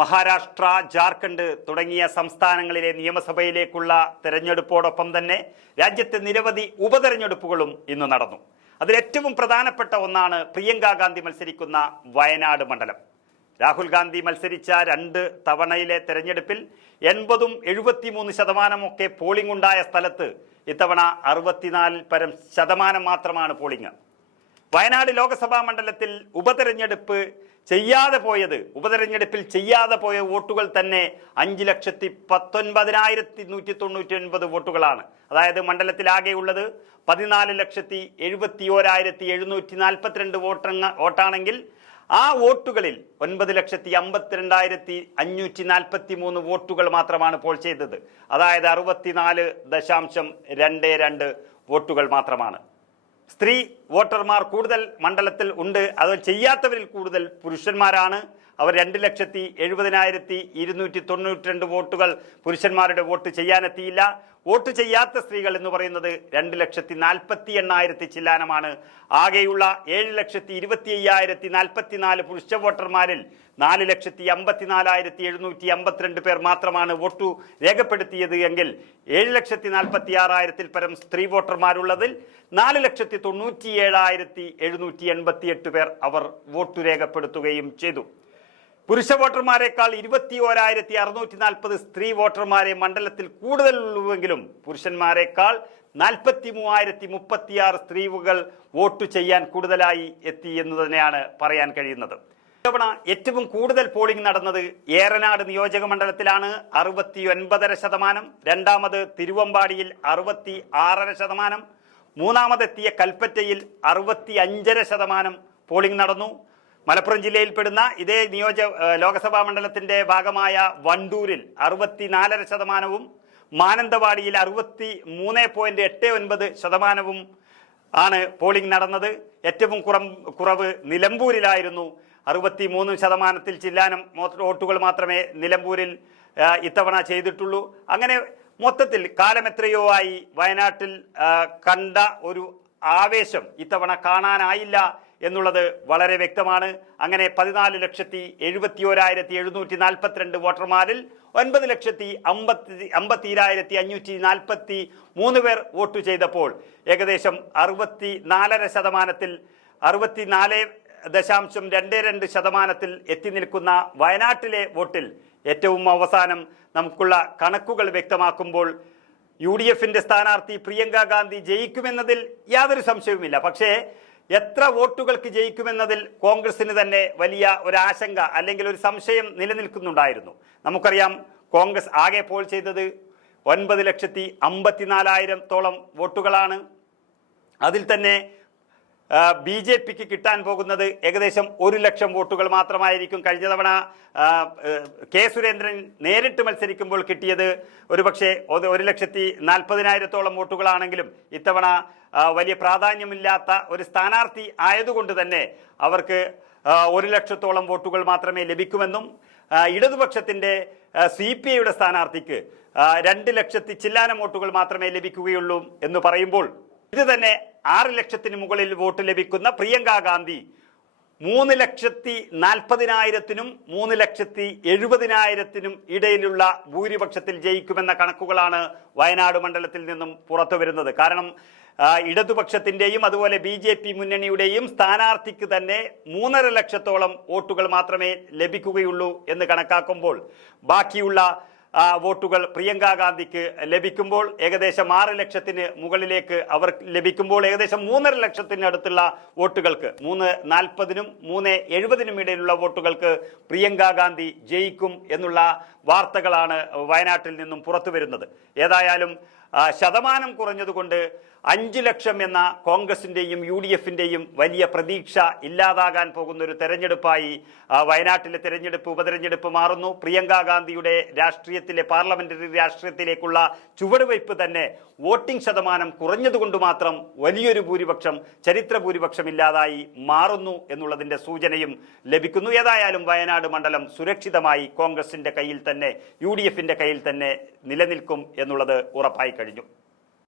മഹാരാഷ്ട്ര, ജാർഖണ്ഡ് തുടങ്ങിയ സംസ്ഥാനങ്ങളിലെ നിയമസഭയിലേക്കുള്ള തെരഞ്ഞെടുപ്പോടൊപ്പം തന്നെ രാജ്യത്തെ നിരവധി ഉപതെരഞ്ഞെടുപ്പുകളും ഇന്ന് നടന്നു. അതിലേറ്റവും പ്രധാനപ്പെട്ട ഒന്നാണ് പ്രിയങ്ക ഗാന്ധി മത്സരിക്കുന്ന വയനാട് മണ്ഡലം. രാഹുൽ ഗാന്ധി മത്സരിച്ച 2 തവണയിലെ തെരഞ്ഞെടുപ്പിൽ 80ഉം 73% ഒക്കെ പോളിംഗ് ഉണ്ടായ സ്ഥലത്ത് ഇത്തവണ 64 പരം ശതമാനം മാത്രമാണ് പോളിംഗ്. വയനാട് ലോക്സഭാ മണ്ഡലത്തിൽ ഉപതെരഞ്ഞെടുപ്പിൽ ചെയ്യാതെ പോയ വോട്ടുകൾ തന്നെ 5,19,199 വോട്ടുകളാണ്. അതായത് മണ്ഡലത്തിലാകെയുള്ളത് 14,71,742 വോട്ടാണെങ്കിൽ ആ വോട്ടുകളിൽ 9,52,543 വോട്ടുകൾ മാത്രമാണ് പോൾ ചെയ്തത്. അതായത് 64.22 വോട്ടുകൾ മാത്രമാണ്. സ്ത്രീ വോട്ടർമാർ കൂടുതൽ മണ്ഡലത്തിൽ ഉണ്ട്. അത് ചെയ്യാത്തവരിൽ കൂടുതൽ പുരുഷന്മാരാണ്. അവർ 2,70,292 വോട്ടുകൾ പുരുഷന്മാരുടെ വോട്ട് ചെയ്യാനെത്തിയില്ല. വോട്ട് ചെയ്യാത്ത സ്ത്രീകൾ എന്ന് പറയുന്നത് 2,40,80,000 ചില്ലാനമാണ്. ആകെയുള്ള 7,25,044 പുരുഷ വോട്ടർമാരിൽ 4,54,752 പേർ മാത്രമാണ് വോട്ടു രേഖപ്പെടുത്തിയത് എങ്കിൽ 7,46,000 പരം സ്ത്രീ വോട്ടർമാരുള്ളതിൽ 4,97,788 പേർ അവർ വോട്ടു രേഖപ്പെടുത്തുകയും ചെയ്തു. പുരുഷ വോട്ടർമാരെക്കാൾ 21,640 സ്ത്രീ വോട്ടർമാരെ മണ്ഡലത്തിൽ കൂടുതലുള്ളൂവെങ്കിലും പുരുഷന്മാരെക്കാൾ 43,036 സ്ത്രീകൾ വോട്ട് ചെയ്യാൻ കൂടുതലായി എത്തി എന്ന് തന്നെയാണ് പറയാൻ കഴിയുന്നത്. ഇത്തവണ ഏറ്റവും കൂടുതൽ പോളിംഗ് നടന്നത് ഏറനാട് നിയോജക മണ്ഡലത്തിലാണ്, 69.5%. രണ്ടാമത് തിരുവമ്പാടിയിൽ 66.5%. മൂന്നാമതെത്തിയ കൽപ്പറ്റയിൽ 65.5% പോളിംഗ് നടന്നു. മലപ്പുറം ജില്ലയിൽപ്പെടുന്ന ഇതേ ലോക്സഭാ മണ്ഡലത്തിന്റെ ഭാഗമായ വണ്ടൂരിൽ 64.5%, മാനന്തവാടിയിൽ 63.89% ആണ് പോളിംഗ് നടന്നത്. ഏറ്റവും കുറവ് നിലമ്പൂരിലായിരുന്നു. 63% ചില്ലാനം വോട്ടുകൾ മാത്രമേ നിലമ്പൂരിൽ ഇത്തവണ ചെയ്തിട്ടുള്ളൂ. അങ്ങനെ മൊത്തത്തിൽ കാലം എത്രയോ ആയി വയനാട്ടിൽ കണ്ട ഒരു ആവേശം ഇത്തവണ കാണാനായില്ല എന്നുള്ളത് വളരെ വ്യക്തമാണ്. അങ്ങനെ 14,71,742 വോട്ടർമാരിൽ 9,50,543 പേർ വോട്ട് ചെയ്തപ്പോൾ ഏകദേശം 64.5%, 64.22% എത്തി നിൽക്കുന്ന വയനാട്ടിലെ വോട്ടിൽ ഏറ്റവും അവസാനം നമുക്കുള്ള കണക്കുകൾ വ്യക്തമാക്കുമ്പോൾ UDFന്റെ സ്ഥാനാർത്ഥി പ്രിയങ്ക ഗാന്ധി ജയിക്കുമെന്നതിൽ യാതൊരു സംശയവുമില്ല. പക്ഷേ എത്ര വോട്ടുകൾക്ക് ജയിക്കുമെന്നതിൽ കോൺഗ്രസിന് തന്നെ വലിയ ഒരാശങ്ക അല്ലെങ്കിൽ ഒരു സംശയം നിലനിൽക്കുന്നുണ്ടായിരുന്നു. നമുക്കറിയാം, കോൺഗ്രസ് ആകെ പോൾ ചെയ്തത് 9,54,000 വോട്ടുകളാണ്. അതിൽ തന്നെ BJPക്ക് കിട്ടാൻ പോകുന്നത് ഏകദേശം 1,00,000 വോട്ടുകൾ മാത്രമായിരിക്കും. കഴിഞ്ഞ തവണ കെ സുരേന്ദ്രൻ നേരിട്ട് മത്സരിക്കുമ്പോൾ കിട്ടിയത് ഒരുപക്ഷെ 1,40,000 വോട്ടുകളാണെങ്കിലും ഇത്തവണ വലിയ പ്രാധാന്യമില്ലാത്ത ഒരു സ്ഥാനാർത്ഥി ആയതുകൊണ്ട് തന്നെ അവർക്ക് 1,00,000 വോട്ടുകൾ മാത്രമേ ലഭിക്കുമെന്നും ഇടതുപക്ഷത്തിന്റെ CPIയുടെ സ്ഥാനാർത്ഥിക്ക് 2,00,000 ചില്ലാനം വോട്ടുകൾ മാത്രമേ ലഭിക്കുകയുള്ളൂ എന്ന് പറയുമ്പോൾ ഇത് തന്നെ 6,00,000 മുകളിൽ വോട്ട് ലഭിക്കുന്ന പ്രിയങ്ക ഗാന്ധി 3,40,000-നും 3,70,000-നും ഇടയിലുള്ള ഭൂരിപക്ഷത്തിൽ ജയിക്കുമെന്ന കണക്കുകളാണ് വയനാട് മണ്ഡലത്തിൽ നിന്നും പുറത്തു വരുന്നത്. കാരണം ഇടതുപക്ഷത്തിന്റെയും അതുപോലെ BJP മുന്നണിയുടെയും സ്ഥാനാർത്ഥിക്ക് തന്നെ 3,50,000 വോട്ടുകൾ മാത്രമേ ലഭിക്കുകയുള്ളൂ എന്ന് കണക്കാക്കുമ്പോൾ ബാക്കിയുള്ള വോട്ടുകൾ പ്രിയങ്ക ഗാന്ധിക്ക് ലഭിക്കുമ്പോൾ ഏകദേശം 6,00,000 മുകളിലേക്ക് അവർ ലഭിക്കുമ്പോൾ ഏകദേശം 3,50,000 അടുത്തുള്ള വോട്ടുകൾക്ക് 3,40,000-നും 3,70,000-നും ഇടയിലുള്ള വോട്ടുകൾക്ക് പ്രിയങ്ക ഗാന്ധി ജയിക്കും എന്നുള്ള വാർത്തകളാണ് വയനാട്ടിൽ നിന്നും പുറത്തു വരുന്നത്. ഏതായാലും ശതമാനം കുറഞ്ഞതുകൊണ്ട് 5 ലക്ഷം എന്ന കോൺഗ്രസിന്റെയും UDFന്റെയും വലിയ പ്രതീക്ഷ ഇല്ലാതാകാൻ പോകുന്ന ഒരു തെരഞ്ഞെടുപ്പായി വയനാട്ടിലെ ഉപതെരഞ്ഞെടുപ്പ് മാറുന്നു. പ്രിയങ്ക ഗാന്ധിയുടെ രാഷ്ട്രീയത്തിലെ പാർലമെന്ററി രാഷ്ട്രീയത്തിലേക്കുള്ള ചുവടുവയ്പ് തന്നെ വോട്ടിംഗ് ശതമാനം കുറഞ്ഞതുകൊണ്ട് മാത്രം വലിയൊരു ഭൂരിപക്ഷം, ചരിത്ര ഭൂരിപക്ഷം ഇല്ലാതായി മാറുന്നു എന്നുള്ളതിന്റെ സൂചനയും ലഭിക്കുന്നു. ഏതായാലും വയനാട് മണ്ഡലം സുരക്ഷിതമായി കോൺഗ്രസിന്റെ കയ്യിൽ തന്നെ, UDFന്റെ കയ്യിൽ തന്നെ നിലനിൽക്കും എന്നുള്ളത് ഉറപ്പായി കഴിഞ്ഞു.